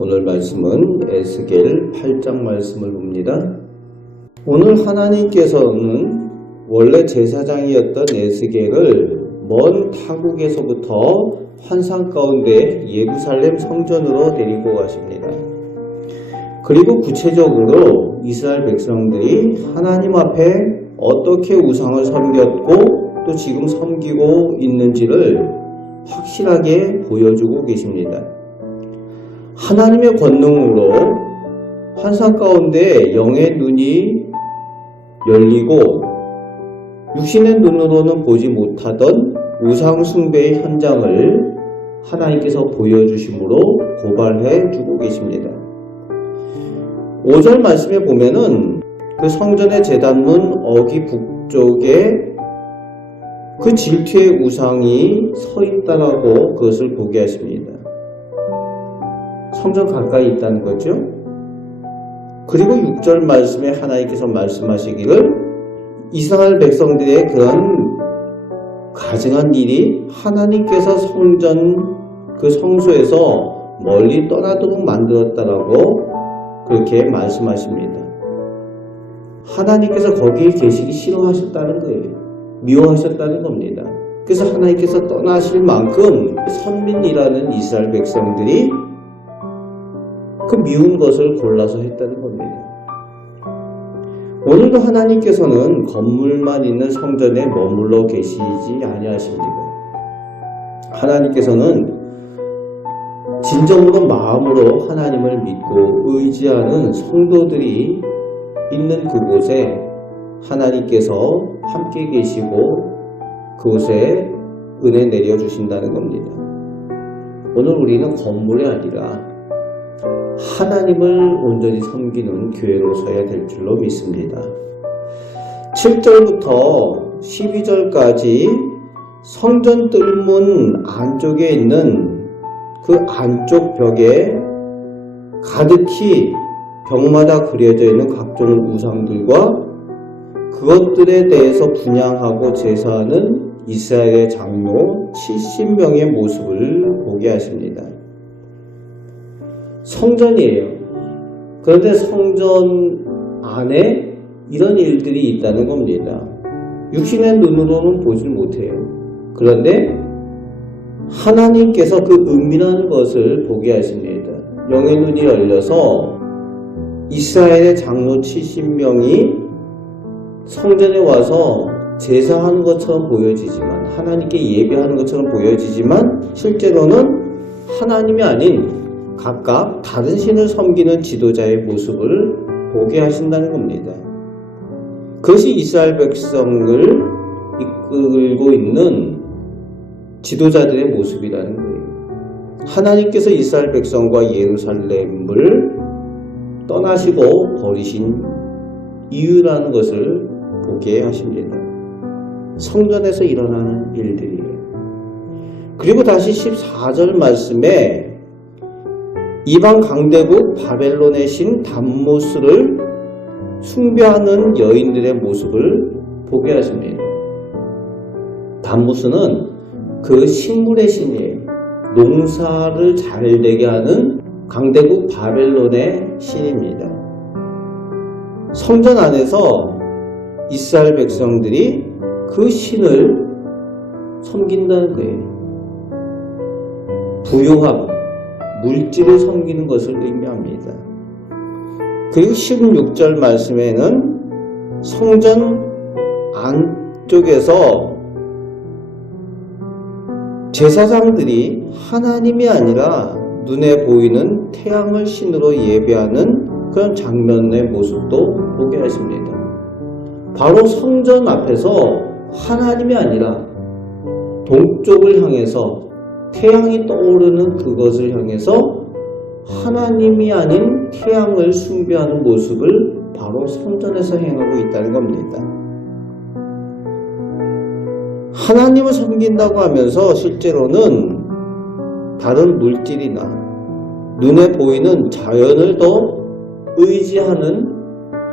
오늘 말씀은 에스겔 8장 말씀을 봅니다. 오늘 하나님께서는 원래 제사장이었던 에스겔을 먼 타국에서부터 환상 가운데 예루살렘 성전으로 데리고 가십니다. 그리고 구체적으로 이스라엘 백성들이 하나님 앞에 어떻게 우상을 섬겼고 또 지금 섬기고 있는지를 확실하게 보여주고 계십니다. 하나님의 권능으로 환상 가운데 영의 눈이 열리고 육신의 눈으로는 보지 못하던 우상 숭배의 현장을 하나님께서 보여주심으로 고발해 주고 계십니다. 5절 말씀에 보면은 그 성전의 제단문 어기 북쪽에 그 질투의 우상이 서 있다라고 그것을 보게 하십니다. 성전 가까이 있다는 거죠. 그리고 6절 말씀에 하나님께서 말씀하시기를 이스라엘 백성들의 그런 가증한 일이 하나님께서 성전 그 성소에서 멀리 떠나도록 만들었다라고 그렇게 말씀하십니다. 하나님께서 거기에 계시기 싫어하셨다는 거예요. 미워하셨다는 겁니다. 그래서 하나님께서 떠나실 만큼 선민이라는 이스라엘 백성들이 그 미운 것을 골라서 했다는 겁니다. 오늘도 하나님께서는 건물만 있는 성전에 머물러 계시지 아니하십니다. 하나님께서는 진정으로 마음으로 하나님을 믿고 의지하는 성도들이 있는 그곳에 하나님께서 함께 계시고 그곳에 은혜 내려주신다는 겁니다. 오늘 우리는 건물이 아니라 하나님을 온전히 섬기는 교회로 서야 될 줄로 믿습니다. 7절부터 12절까지 성전 뜰문 안쪽에 있는 그 안쪽 벽에 가득히 벽마다 그려져 있는 각종 우상들과 그것들에 대해서 분향하고 제사하는 이스라엘의 장로 70명의 모습을 보게 하십니다. 성전이에요. 그런데 성전 안에 이런 일들이 있다는 겁니다. 육신의 눈으로는 보질 못해요. 그런데 하나님께서 그 은밀한 것을 보게 하십니다. 영의 눈이 열려서 이스라엘의 장로 70명이 성전에 와서 제사하는 것처럼 보여지지만 하나님께 예배하는 것처럼 보여지지만 실제로는 하나님이 아닌 각각 다른 신을 섬기는 지도자의 모습을 보게 하신다는 겁니다. 그것이 이스라엘 백성을 이끌고 있는 지도자들의 모습이라는 거예요. 하나님께서 이스라엘 백성과 예루살렘을 떠나시고 버리신 이유라는 것을 보게 하십니다. 성전에서 일어나는 일들이에요. 그리고 다시 14절 말씀에 이방 강대국 바벨론의 신 담무스를 숭배하는 여인들의 모습을 보게 하십니다. 담무스는 그 식물의 신이에요. 농사를 잘 되게 하는 강대국 바벨론의 신입니다. 성전 안에서 이스라엘 백성들이 그 신을 섬긴다는 거예요. 부요함, 물질을 섬기는 것을 의미합니다. 그리고 16절 말씀에는 성전 안쪽에서 제사장들이 하나님이 아니라 눈에 보이는 태양을 신으로 예배하는 그런 장면의 모습도 보게 하십니다. 바로 성전 앞에서 하나님이 아니라 동쪽을 향해서 태양이 떠오르는 그것을 향해서 하나님이 아닌 태양을 숭배하는 모습을 바로 성전에서 행하고 있다는 겁니다. 하나님을 섬긴다고 하면서 실제로는 다른 물질이나 눈에 보이는 자연을 더 의지하는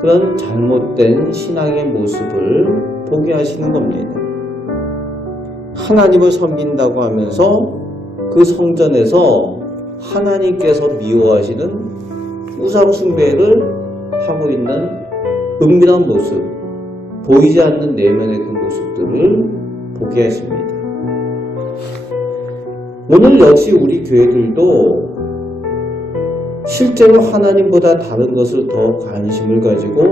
그런 잘못된 신앙의 모습을 보게 하시는 겁니다. 하나님을 섬긴다고 하면서 그 성전에서 하나님께서 미워하시는 우상 숭배를 하고 있는 은밀한 모습, 보이지 않는 내면의 그 모습들을 보게 하십니다. 오늘 역시 우리 교회들도 실제로 하나님보다 다른 것을 더 관심을 가지고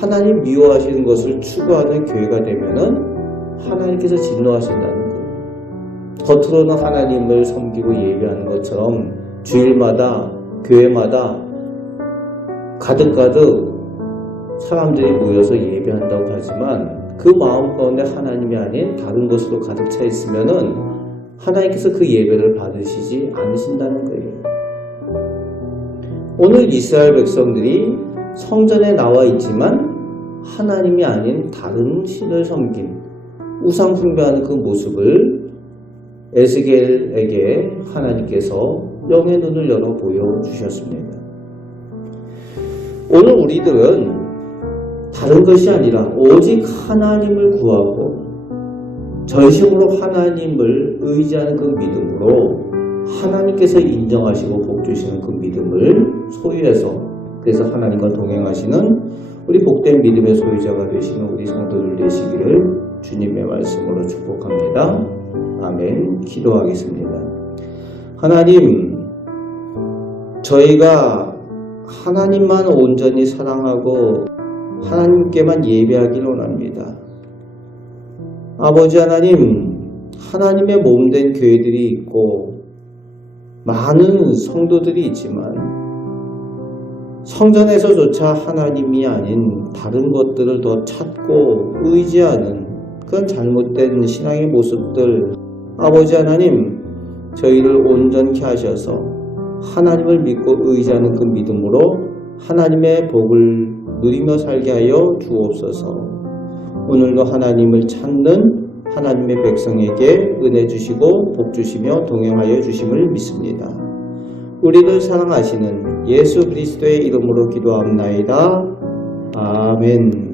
하나님 미워하시는 것을 추구하는 교회가 되면은 하나님께서 진노하신다는 거예요. 겉으로는 하나님을 섬기고 예배하는 것처럼 주일마다 교회마다 가득가득 사람들이 모여서 예배한다고 하지만 그 마음 가운데 하나님이 아닌 다른 것으로 가득 차 있으면은 하나님께서 그 예배를 받으시지 않으신다는 거예요. 오늘 이스라엘 백성들이 성전에 나와 있지만 하나님이 아닌 다른 신을 섬긴 우상 숭배하는 그 모습을 에스겔에게 하나님께서 영의 눈을 열어 보여주셨습니다. 오늘 우리들은 다른 것이 아니라 오직 하나님을 구하고 전심으로 하나님을 의지하는 그 믿음으로 하나님께서 인정하시고 복주시는 그 믿음을 소유해서 그래서 하나님과 동행하시는 우리 복된 믿음의 소유자가 되시는 우리 성도들 되시기를 주님의 말씀으로 축복합니다. 아멘. 기도하겠습니다. 하나님, 저희가 하나님만 온전히 사랑하고 하나님께만 예배하기를 원합니다. 아버지 하나님, 하나님의 몸된 교회들이 있고 많은 성도들이 있지만 성전에서조차 하나님이 아닌 다른 것들을 더 찾고 의지하는 그런 잘못된 신앙의 모습들, 아버지 하나님, 저희를 온전케 하셔서 하나님을 믿고 의지하는 그 믿음으로 하나님의 복을 누리며 살게 하여 주옵소서. 오늘도 하나님을 찾는 하나님의 백성에게 은혜 주시고 복 주시며 동행하여 주심을 믿습니다. 우리를 사랑하시는 예수 그리스도의 이름으로 기도합나이다. 아멘.